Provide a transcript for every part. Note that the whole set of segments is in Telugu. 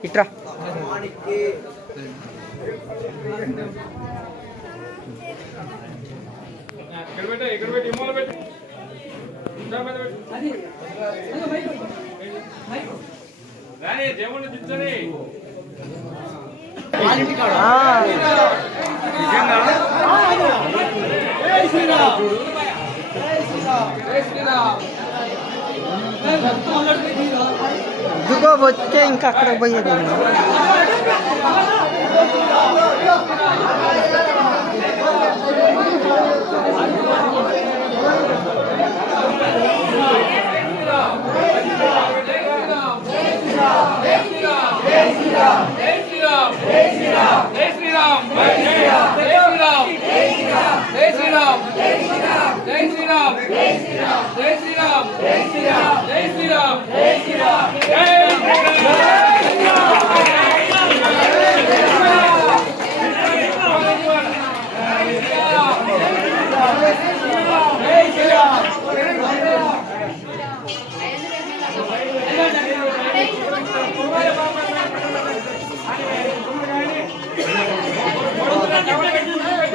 ఇట్రా ఇదిగో వచ్చే ఇంకా అక్కడికి పోయేది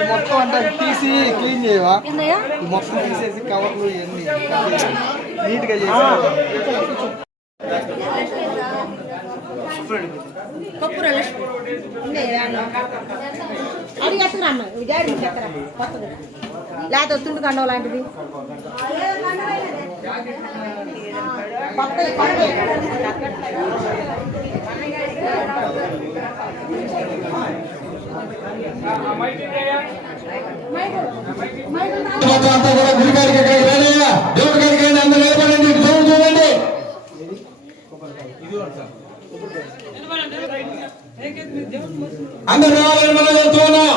మొత్తం అంతా తీసి క్లీన్ చేయవా? మొత్తం తీసేసి కవర్లు ఇవన్నీ నీట్గా చేసి లేకపోతే తుండు కండవ లాంటిది అందరూ రావాలని మనం చెప్తున్నాం.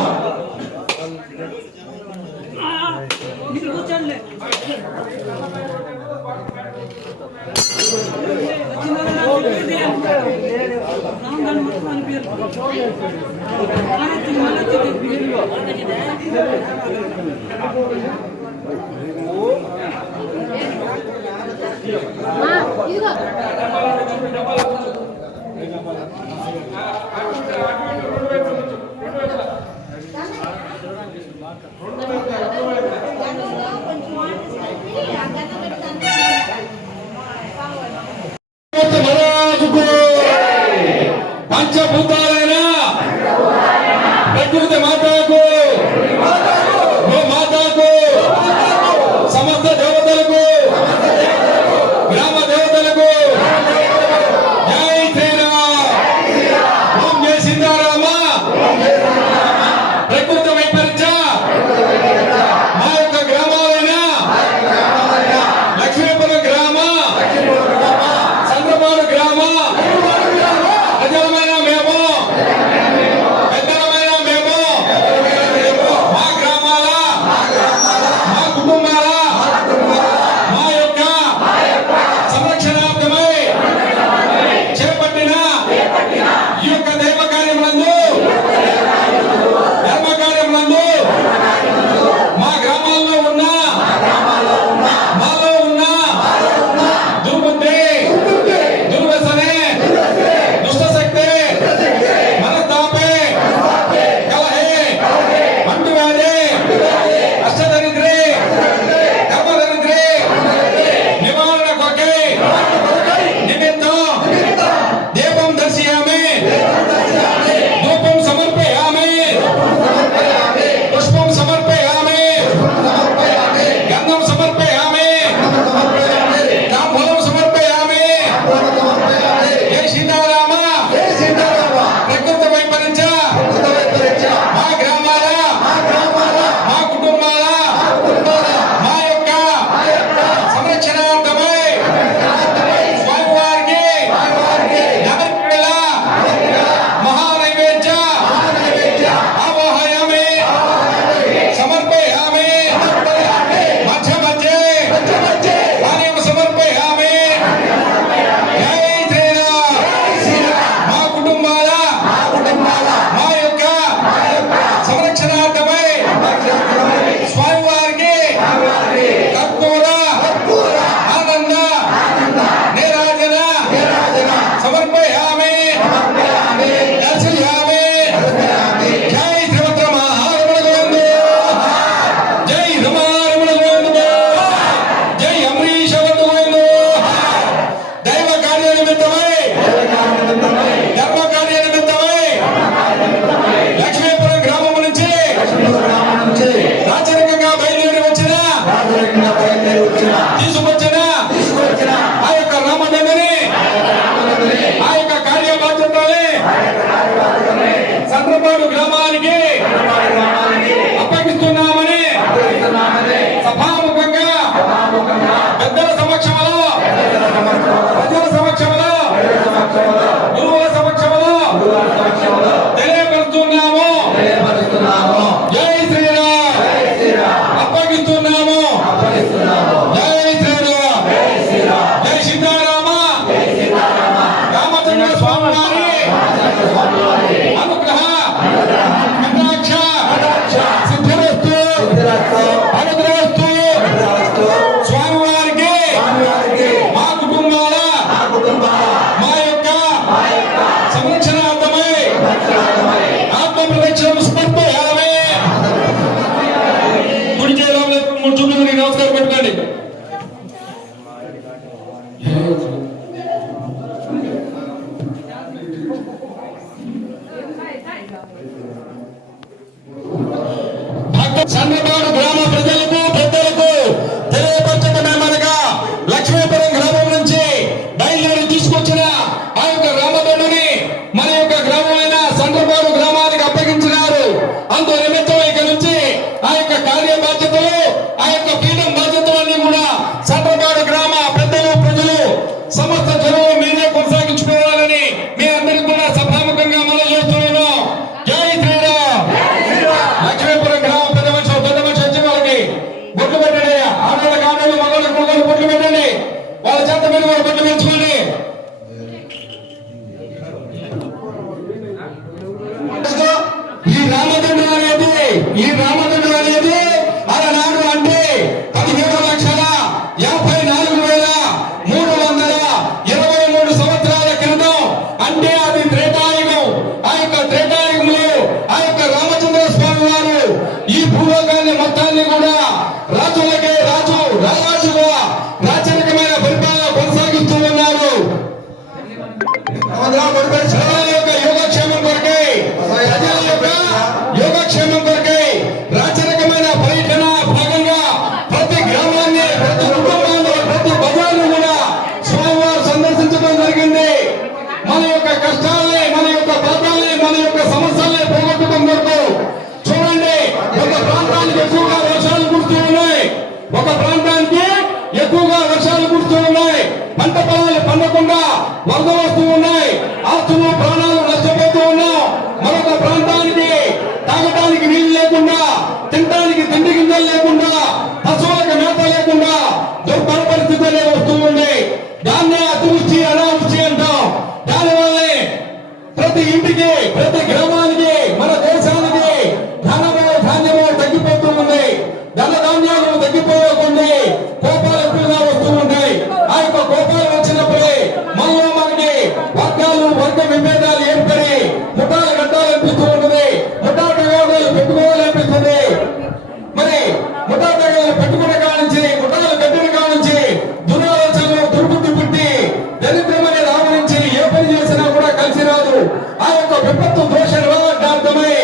పంచభూతాలైన ప్రకృతి మాతకు మాతకు సమస్త దేవతలకు గ్రామ దేవతలకు తెలియపరుస్తున్నాము. జై శ్రీరామ్. అప్పగిస్తున్నాము. జై శ్రీరామ్. జై సీతారామ. రామచంద్ర స్వామి వారి అనుగ్రహ కటాక్ష సిద్ధిరస్తు అనుగ్రహస్తు. స్వామివారికి మా కుటుంబాల మా యొక్క సంరక్షణార్థమై ఆత్మ ప్రదక్షిణ సమర్పయామి. గుడి చేయాలి. చుట్టూ నమస్కారం పెట్టుకోండి. చంద్రబాబు గ్రామ ప్రజలకు పెద్దలకు తెలియపరచడమేమనగా లక్ష్మీపురం గ్రామం నుంచి బయలుదేరి తీసుకొచ్చిన ఆ యొక్క రామదండుని మన యొక్క గ్రామమైన చంద్రబాబు గ్రామానికి అప్పగించినారు. అందు నిమిత్తం ఇక నుంచి ఆ యొక్క కార్య బాధ్యతలు ఆ యొక్క పీఠం బాధ్యతలన్నీ కూడా చంద్రబాబు గ్రామ పెద్దలు ప్రజలు సమస్త జనులు మీరే కొనసాగించుకోవాలని మీ అందరికీ కూడా సభాముఖంగా మనం చేస్తున్నాం. జై శ్రీరామ్. లక్ష్మీపురం గ్రామ పెద్ద మనిషి వచ్చి వాళ్ళకి బొట్లు పెట్టండి. ఆడవాళ్ళకి ఆడవాళ్ళు మగవాళ్ళకి మగవాళ్ళు బొట్లు పెట్టండి. వాళ్ళ చేత మీరు కూడా బొట్లు పెంచుకోండి. ఈ రామదండు అనేది అలనాడు అంటే 17,54,323 సంవత్సరాల క్రితం అంటే అది త్రేతాయుగం. ఆ యొక్క త్రేతాయుగంలో ఆ యొక్క రామచంద్ర స్వామి వారు ఈ భూలోకాన్ని మొత్తాన్ని కూడా రాజులకే రాజుగా రాచరికమైన పరిపాలన కొనసాగిస్తూ ఉన్నారు. ప్రజల యొక్క యోగక్షేమం కొరకై రాచరికమైన పర్యటన భాగంగా ప్రతి గ్రామాన్ని ప్రతి కుటుంబాన్ని ప్రతి బజార్ను కూడా స్వామివారు సందర్శించడం జరిగింది. మన యొక్క కష్టాలని మన యొక్క బాధల్ని మన యొక్క సమస్యల్ని పోగొట్టడం కొరకు చూడండి. ఒక ప్రాంతానికి ఎక్కువగా వర్షాలు కురుస్తూ ఉన్నాయి. పంట పొలాలు పండకుండా వరద వస్తూ ఉన్నాయి. ఆస్తులు ప్రాణాలు నష్టపోతూ ఉన్నాం. మరొక ప్రాంతానికి తాగటానికి నీళ్లు లేకుండా తినడానికి తిండి గింజలు లేకుండా పశువులకు మేత లేకుండా దుర్భర పరిస్థితులే వస్తూ ఉంది. దాన్నే అతివృష్టి అనావృష్టి అంటాం. దానివల్లే ప్రతి ఇంటికి ప్రతి గ్రామానికి మన దేశానికి ధాన్యము తగ్గిపోతూ ఉంది. ధాన్యాలు తగ్గిపోతుంది. కోపాలు ఎక్కువగా వస్తూ ఉంటాయి. ఆ యొక్క కోపాలు వచ్చినప్పుడే మనలో మనకి వర్గ విభేదాలు ఏర్పడి ముఠాలు కట్టాలనిపిస్తూ ఉంటుంది. ముఠా ప్రయోగాలు పెట్టుకోవాలనిపిస్తుంది. మరి ముఠా ప్రయోగాలు పెట్టుకున్న కానించి ముఠాలు కట్టిన కానించి దురాలోచనలు దుర్బుద్ధి పుట్టి దరిద్రం అనేది ఆవరించి ఏ పని చేసినా కూడా కలిసి రాదు. ఆ యొక్క విపత్తు దోష నివారణార్థమై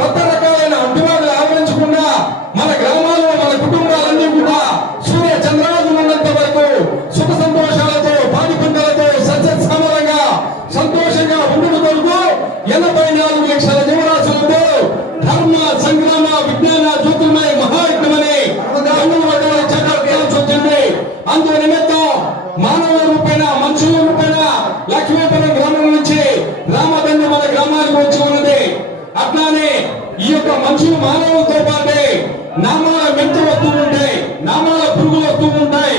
కొత్త రకాలైన అభిమానులు ఆవరించకుండా మన గ్రామాల్లో మన కుటుంబాలన్నీ కూడా సూర్య చంద్రాలు ఉన్నంత వరకు సుఖ సంతోషాలతో పాడి పంటలతో సస్యశ్యామలంగా సంతోషంగా ఉండడం కొరకు 84 లక్షల జీవరాశులతో ధర్మ సంగ్రామ విజ్ఞాన జ్యోతిర్మయ మహాయజ్ఞమని వచ్చింది. అందు నిమిత్తం మానవ రూపేణ మనుషుల రూపేణ లక్ష్మీపురం గ్రామం నుంచి రామదండు మన గ్రామానికి వచ్చి ఉన్నది. అట్లానే ఈ యొక్క మనుషులు మానవులతో పాటే నామాల మెంటు వస్తూ ఉంటాయి. నామాల పురుగులు వస్తూ ఉంటాయి.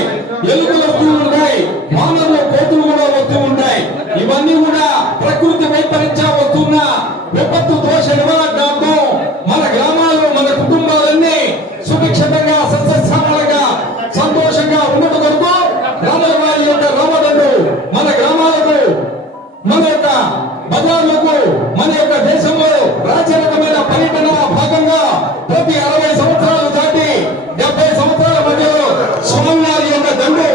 ఎలుకలు వస్తూ ఉంటాయి. మానవుల కోతులు కూడా వస్తూ ఉంటాయి. ఇవన్నీ కూడా ప్రకృతి వైపరీత్యా వస్తున్న విపత్తు దోష నివారణార్థం మన గ్రామాల్లో మన కుటుంబాలన్నీ సుభిక్షితంగా సస్యశ్యామలంగా సంతోషంగా ఉండటం కొరకు రాముల వారి యొక్క రామదండు మన గ్రామాలకు మన యొక్క బజార్లకు మన యొక్క దేశంలో రాచరికమైన పర్యటన భాగంగా ప్రతి 60 సంవత్సరాలు దాటి 70 సంవత్సరాల మధ్యలో స్వామివారి యొక్క దండు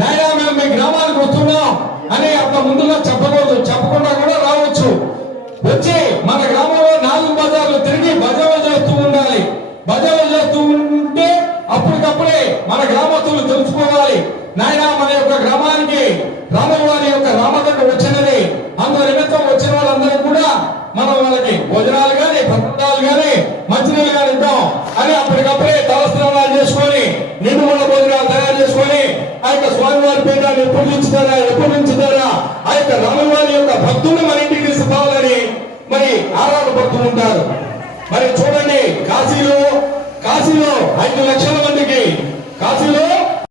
నాయనా మేము మీ గ్రామానికి వస్తున్నాం అని అంత ముందుగా చెప్పకూడదు, చెప్పకుండా కూడా రావచ్చు. వచ్చి మన గ్రామంలో 4 బజార్లు తిరిగి భజనలు చేస్తూ ఉండాలి. భజనలు చేస్తూ ఉంటే అప్పటికప్పుడే మన గ్రామస్తులు తెలుసుకోవాలి, నాయన మన యొక్క గ్రామానికి రాముల వారి యొక్క రామదండ వచ్చినది. అందు నిమిత్తం వచ్చిన వాళ్ళందరూ కూడా మనం వాళ్ళకి భోజనాలు గాని, ప్రసాదాలు గాని, మంచినీళ్ళు గాని ఇద్దాం అని అప్పటికప్పుడే తలస్నానాలు చేసుకొని నిండుమల భోజనాలు తయారు చేసుకొని ఆ యొక్క స్వామివారి పీఠాన్ని ఎప్పుడు నుంచుతారా ఆ యొక్క రాముల వారి యొక్క భక్తుల్ని మన ఇంటికి తీసుకురావాలని మరి ఆరాటపడుతూ ఉంటారు. మరి చూడండి, కాశీలో 5 లక్షల మందికి, కాశీలో